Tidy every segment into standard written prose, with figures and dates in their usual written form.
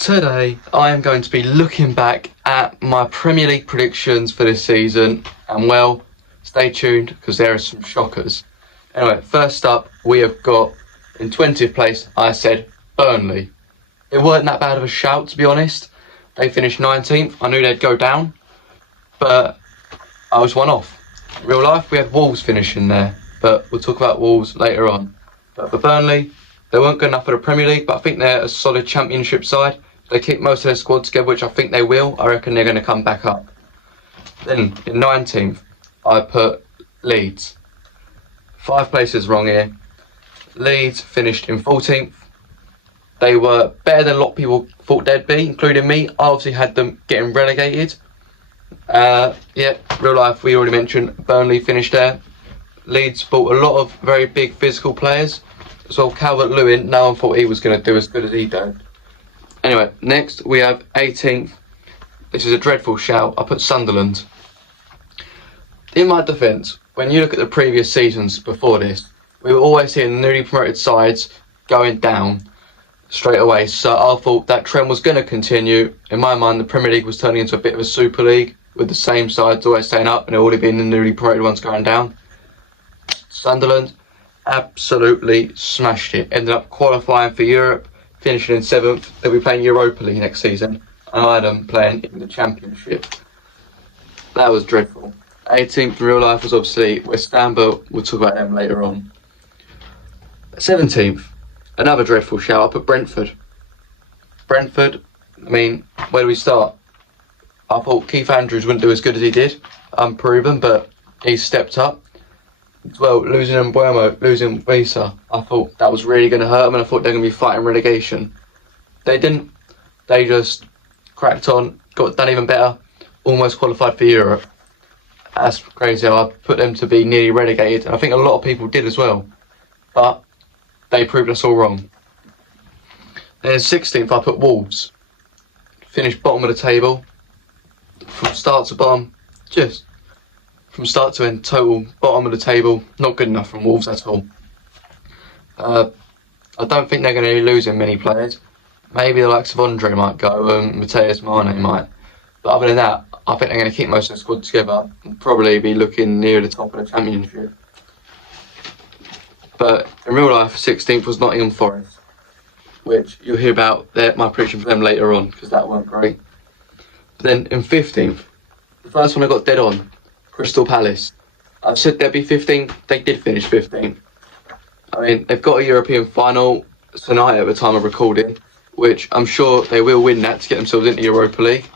Today I am going to be looking back at my Premier League predictions for this season, and well, stay tuned because there are some shockers. Anyway, first up we have got, in 20th place, I said Burnley. It weren't that bad of a shout, to be honest. They finished 19th. I knew they'd go down, but I was one off. In real life we had Wolves finishing there, but we'll talk about Wolves later on. But for Burnley, they weren't good enough for the Premier League, but I think they're a solid Championship side. They keep most of their squad together, which I think they will. I reckon they're going to come back up. Then, in 19th, I put Leeds. 5 places wrong here. Leeds finished in 14th. They were better than a lot of people thought they'd be, including me. I obviously had them getting relegated. Real life, we already mentioned Burnley finished there. Leeds bought a lot of very big physical players. So Calvert-Lewin, no one thought he was going to do as good as he did. Anyway, next we have 18th. This is a dreadful shout. I put Sunderland. In my defence, when you look at the previous seasons before this, we were always seeing newly promoted sides going down straight away. So I thought that trend was going to continue. In my mind, the Premier League was turning into a bit of a Super League with the same sides always staying up and it already been the newly promoted ones going down. Sunderland absolutely smashed it. Ended up qualifying for Europe, finishing in 7th. They'll be playing Europa League next season, and I had them playing in the Championship. That was dreadful. 18th in real life was obviously West Ham, but we'll talk about them later on. 17th, another dreadful shout. I put Brentford. Brentford, I mean, where do we start? I thought Keith Andrews wouldn't do as good as he did, unproven, but he's stepped up. As well, losing Mbuemo, losing Visa, I thought that was really going to hurt them, and I thought they were going to be fighting relegation. They didn't. They just cracked on, got done even better, almost qualified for Europe. That's crazy. I put them to be nearly relegated, and I think a lot of people did as well. But they proved us all wrong. Then 16th, I put Wolves. Finished bottom of the table. From start to bottom, just from start to end, total bottom of the table. Not good enough from Wolves at all. I don't think they're going to be losing many players. Maybe the likes of Andre might go, and Matheus Mane might. But other than that, I think they're going to keep most of the squad together and probably be looking near the top of the Championship. But in real life, 16th was Nottingham Forest, which you'll hear about my prediction for them later on, because that weren't great. But then in 15th, the first one I got dead on, Crystal Palace. I've said they'd be 15th, they did finish 15th. I mean, they've got a European final tonight at the time of recording, which I'm sure they will win that to get themselves into Europa League.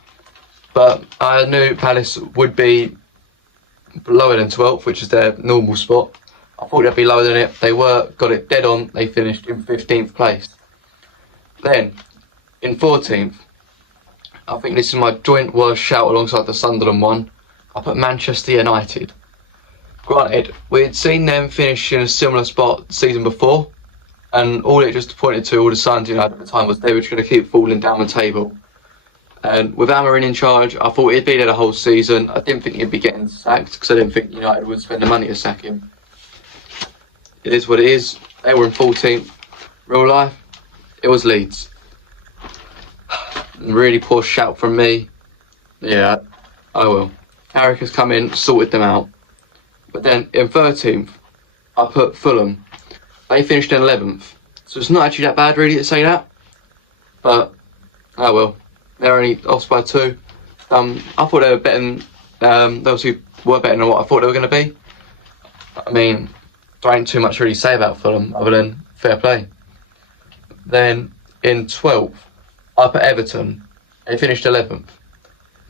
But I knew Palace would be lower than 12th, which is their normal spot. I thought they'd be lower than it. They got it dead on, they finished in 15th place. Then, in 14th, I think this is my joint worst shout alongside the Sunderland one, I put Manchester United. Granted, we had seen them finish in a similar spot the season before, and all it just pointed to, all the signs you had at the time, was they were just going to keep falling down the table. And with Amorim in charge, I thought he'd be there the whole season. I didn't think he'd be getting sacked, because I didn't think United would spend the money to sack him. It is what it is. They were in 14th. Real life, it was Leeds. Really poor shout from me. Yeah, I will. Carrick has come in, sorted them out. But then in 13th, I put Fulham. They finished in 11th. So it's not actually that bad really to say that. But, oh well. They're only off by 2. I thought they were better than, they obviously were better than what I thought they were going to be. I mean, there ain't too much to really say about Fulham other than fair play. Then in 12th, I put Everton. They finished 11th.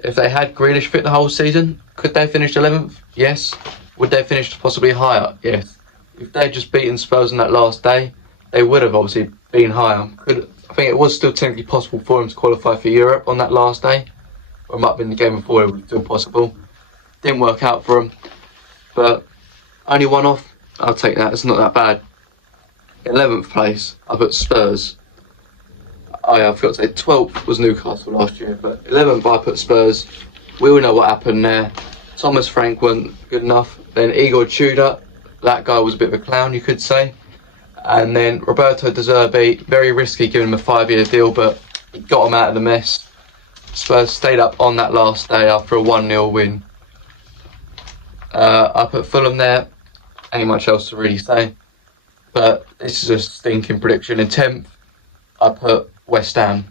If they had Grealish fit the whole season, could they finish 11th? Yes. Would they finish possibly higher? Yes. If they'd just beaten Spurs on that last day, they would have obviously been higher. I think it was still technically possible for them to qualify for Europe on that last day. Or it might have been the game before, it was still possible. Didn't work out for them. But only one off, I'll take that. It's not that bad. 11th place, I put Spurs. Oh yeah, I forgot to say 12th was Newcastle last year, but 11th I put Spurs. We all know what happened there. Thomas Frank wasn't good enough. Then Igor Tudor, that guy was a bit of a clown, you could say. And then Roberto De Zerbi, very risky giving him a 5-year deal, but He got them out of the mess. Spurs stayed up on that last day after a 1-0 win. I put Fulham there. Ain't much else to really say. But this is a stinking prediction. In 10th, I put West Ham.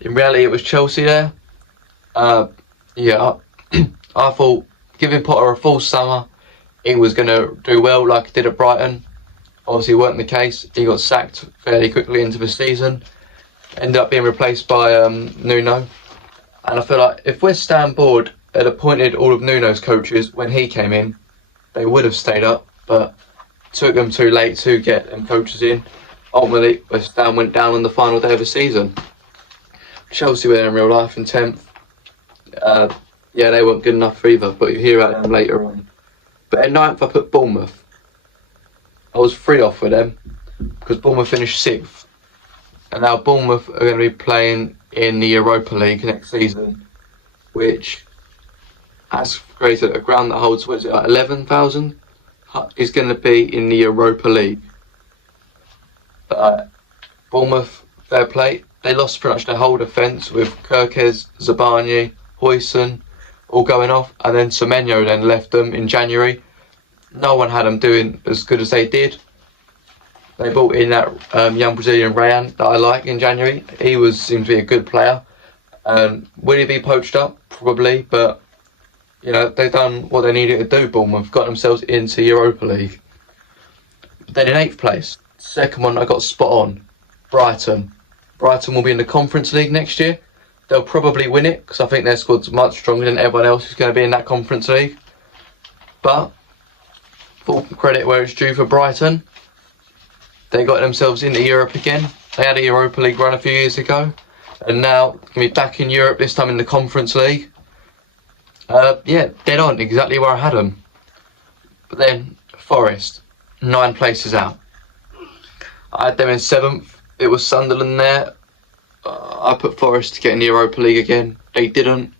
In reality, it was Chelsea there. I thought giving Potter a full summer, he was going to do well like he did at Brighton. Obviously, it weren't the case. He got sacked fairly quickly into the season. Ended up being replaced by Nuno. And I feel like if West Ham board had appointed all of Nuno's coaches when he came in, they would have stayed up, but took them too late to get them coaches in. Ultimately, West Ham went down on the final day of the season. Chelsea were there in real life in 10th. They weren't good enough either, but you hear about them later on. But at 9th, I put Bournemouth. I was 3 off with them because Bournemouth finished 6th. And now Bournemouth are going to be playing in the Europa League next season, which has created a ground that holds, 11,000? Is going to be in the Europa League. Bournemouth, fair play. They lost pretty much their whole defence with Kirkes, Zabani, Huijsen all going off, and then Semenyo then left them in January. No one had them doing as good as they did. They brought in that young Brazilian Rayan that I like in January. He seemed to be a good player. Will he be poached up? Probably, but they've done what they needed to do. Bournemouth got themselves into Europa League. But then in 8th place, second one I got spot on, Brighton. Brighton will be in the Conference League next year. They'll probably win it because I think their squad's much stronger than everyone else who's going to be in that Conference League. But full credit where it's due for Brighton. They got themselves into Europe again. They had a Europa League run a few years ago, and now going to be back in Europe, this time in the Conference League. Dead on, exactly where I had them. But then Forest, 9 places out. I had them in 7th. It was Sunderland there. I put Forest to get in the Europa League again. They didn't.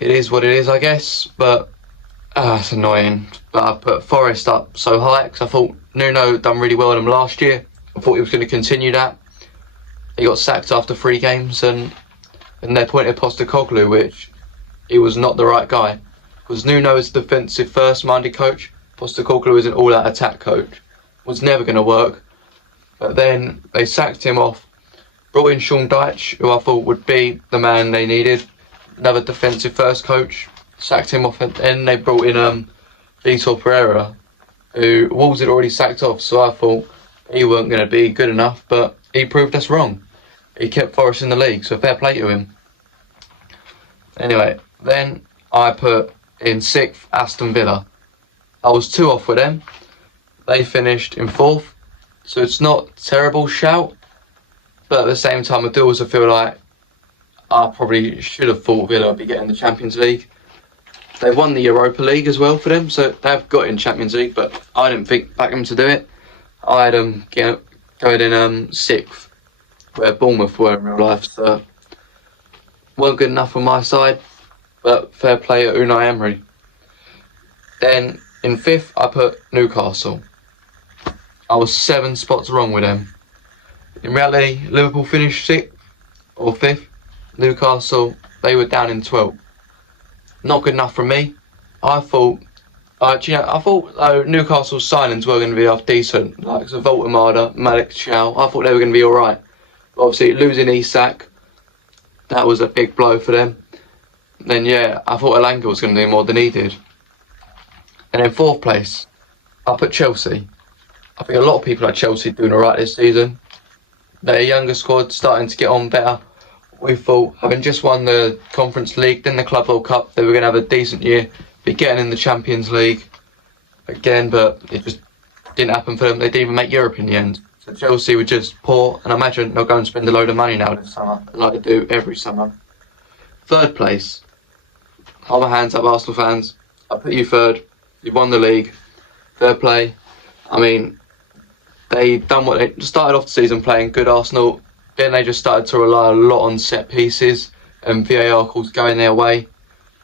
It is what it is, I guess. But it's annoying. But I put Forest up so high because I thought Nuno done really well in them last year. I thought he was going to continue that. He got sacked after 3 games, and they appointed Postecoglou, which he was not the right guy. Because Nuno is a defensive first-minded coach. Postecoglou is an all-out attack coach. Was never going to work. But then they sacked him off. Brought in Sean Dyche, who I thought would be the man they needed. Another defensive first coach. Sacked him off, and then they brought in Vitor Pereira, who Wolves had already sacked off. So I thought he weren't going to be good enough, but he proved us wrong. He kept Forest in the league, so fair play to him. Anyway, then I put in 6th Aston Villa. I was 2 off with them. They finished in 4th, so it's not a terrible shout. But at the same time, I do also feel like I probably should have thought Villa would be getting the Champions League. They've won the Europa League as well for them, so they've got in Champions League, but I didn't back them to do it. I had them going in 6th, where Bournemouth were in real life, so weren't good enough on my side, but fair play at Unai Emery. Then in 5th, I put Newcastle. I was 7 spots wrong with them. In reality, Liverpool finished 6th or 5th. Newcastle, they were down in 12th. Not good enough for me. I thought Newcastle's signings were going to be half decent, like Voltemada, Malik Chow. I thought they were going to be alright. Obviously, losing Isak, that was a big blow for them. Then I thought Elanga was going to do more than he did. And in 4th place, I put Chelsea. I think a lot of people had Chelsea doing alright this season. Their younger squad starting to get on better. We thought, having just won the Conference League, then the Club World Cup, they were going to have a decent year, be getting in the Champions League again, but it just didn't happen for them. They didn't even make Europe in the end. So Chelsea were just poor, and I imagine they'll go and spend a load of money now this summer, like they do every summer. 3rd place. Hold my hands up, Arsenal fans. I put you 3rd. You've won the league. Fair play. I mean, they started off the season playing good Arsenal. Then they just started to rely a lot on set pieces and VAR calls going their way.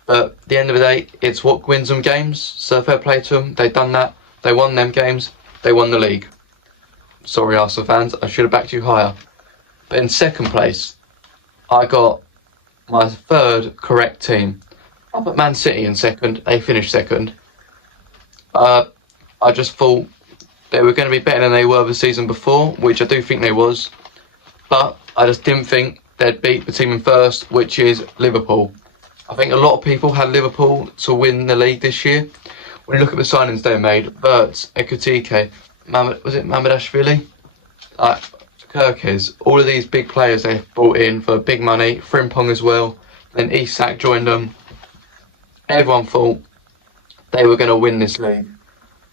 But at the end of the day, it's what wins them games. So fair play to them. They've done that. They won them games. They won the league. Sorry, Arsenal fans. I should have backed you higher. But in second place, I got my third correct team. I put Man City in second. They finished second. I just thought they were going to be better than they were the season before, which I do think they was. But I just didn't think they'd beat the team in first, which is Liverpool. I think a lot of people had Liverpool to win the league this year. When you look at the signings they made, Verts, Ekitike, Mamardashvili, Kirkes, all of these big players they brought in for big money, Frimpong as well, then Isak joined them. Everyone thought they were going to win this league.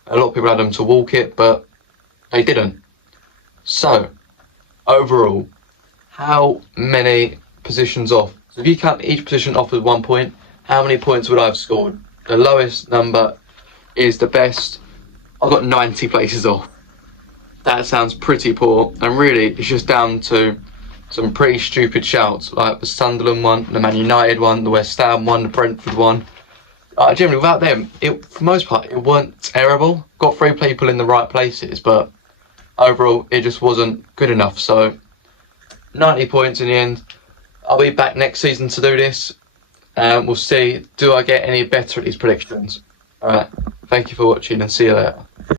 A lot of people had them to walk it, but they didn't. So, overall, how many positions off? So if you count each position off with 1 point, how many points would I have scored? The lowest number is the best. I've got 90 places off. That sounds pretty poor, and really it's just down to some pretty stupid shouts, like the Sunderland one, the Man United one, the West Ham one, the Brentford one. Generally, without them, for the most part, it weren't terrible. Got 3 people in the right places, but overall, it just wasn't good enough. So, 90 points in the end. I'll be back next season to do this. We'll see, do I get any better at these predictions? Alright, thank you for watching and see you later.